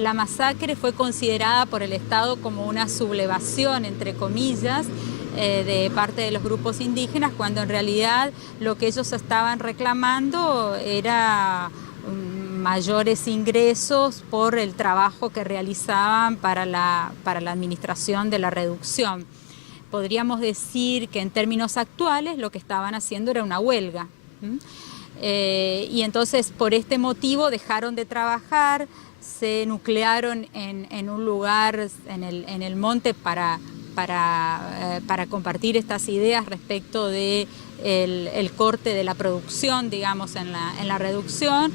La masacre fue considerada por el Estado como una sublevación, entre comillas, de parte de los grupos indígenas, cuando en realidad lo que ellos estaban reclamando era mayores ingresos por el trabajo que realizaban para la administración de la reducción. Podríamos decir que en términos actuales lo que estaban haciendo era una huelga. Y entonces por este motivo dejaron de trabajar, se nuclearon en un lugar en el monte para compartir estas ideas respecto de el corte de la producción, digamos, en la reducción.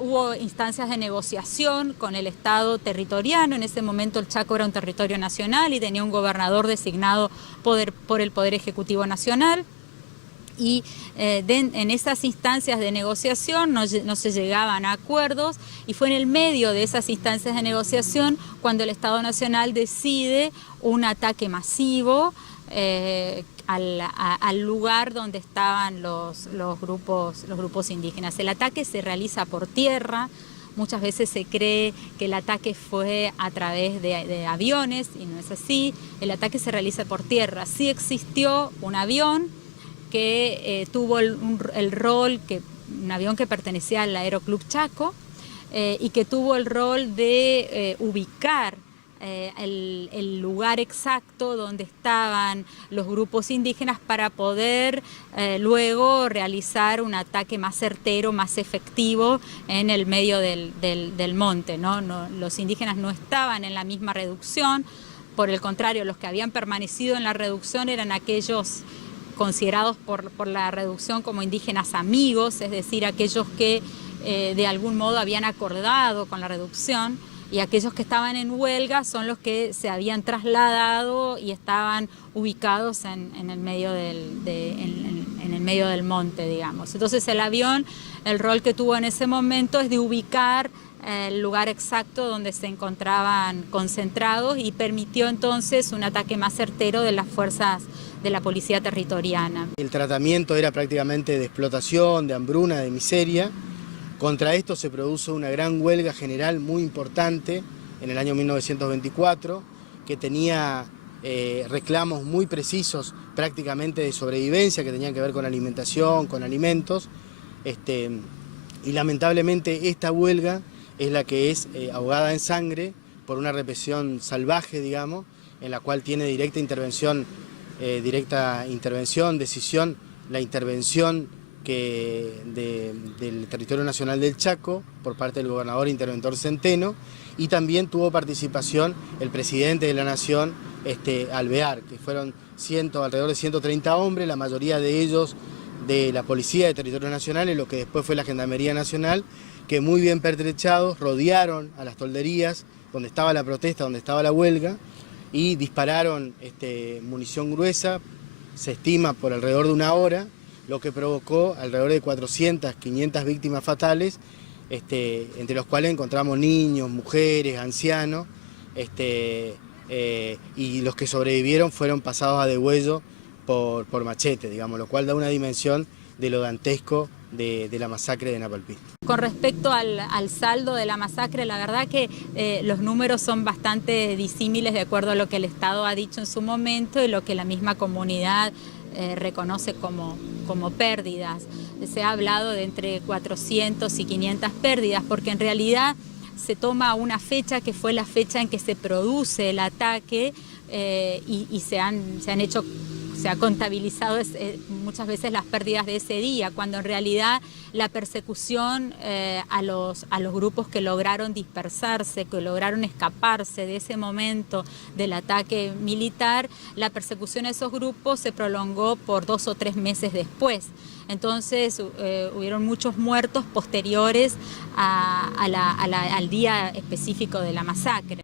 Hubo instancias de negociación con el Estado territoriano. En ese momento el Chaco era un territorio nacional y tenía un gobernador designado por el Poder Ejecutivo Nacional. Y en esas instancias de negociación no se llegaban a acuerdos, y fue en el medio de esas instancias de negociación cuando el Estado Nacional decide un ataque masivo al lugar donde estaban los grupos indígenas. El ataque se realiza por tierra. Muchas veces se cree que el ataque fue a través de aviones, y no es así. El ataque se realiza por tierra. Sí existió un avión que tuvo un avión que pertenecía al Aeroclub Chaco, y que tuvo el rol de ubicar el lugar exacto donde estaban los grupos indígenas para poder luego realizar un ataque más certero, más efectivo en el medio del monte, ¿no? Los indígenas no estaban en la misma reducción. Por el contrario, los que habían permanecido en la reducción eran aquellos considerados por la reducción como indígenas amigos, es decir, aquellos que de algún modo habían acordado con la reducción, y aquellos que estaban en huelga son los que se habían trasladado y estaban ubicados en el medio del monte, digamos. Entonces el avión, el rol que tuvo en ese momento es de ubicar el lugar exacto donde se encontraban concentrados, y permitió entonces un ataque más certero de las fuerzas de la policía territoriana. El tratamiento era prácticamente de explotación, de hambruna, de miseria. Contra esto se produjo una gran huelga general muy importante en el año 1924, que tenía reclamos muy precisos prácticamente de sobrevivencia, que tenían que ver con alimentación, con alimentos. Y lamentablemente esta huelga es la que es ahogada en sangre por una represión salvaje, digamos, en la cual tiene decisión, la intervención del Territorio Nacional del Chaco por parte del gobernador interventor Centeno, y también tuvo participación el presidente de la Nación, Alvear, que fueron alrededor de 130 hombres, la mayoría de ellos de la Policía de Territorio Nacional, y lo que después fue la Gendarmería Nacional, que muy bien pertrechados rodearon a las tolderías donde estaba la protesta, donde estaba la huelga, y dispararon munición gruesa, se estima por alrededor de una hora, lo que provocó alrededor de 400, 500 víctimas fatales, entre los cuales encontramos niños, mujeres, ancianos, y los que sobrevivieron fueron pasados a degüello por machete, digamos, lo cual da una dimensión de lo dantesco de la masacre de Napalpí. Con respecto al saldo de la masacre, la verdad que los números son bastante disímiles de acuerdo a lo que el Estado ha dicho en su momento y lo que la misma comunidad reconoce como pérdidas. Se ha hablado de entre 400 y 500 pérdidas, porque en realidad se toma una fecha que fue la fecha en que se produce el ataque, y se ha contabilizado muchas veces las pérdidas de ese día, cuando en realidad la persecución a los grupos que lograron dispersarse, que lograron escaparse de ese momento del ataque militar, la persecución a esos grupos se prolongó por 2 o 3 meses después. Entonces hubieron muchos muertos posteriores al día específico de la masacre.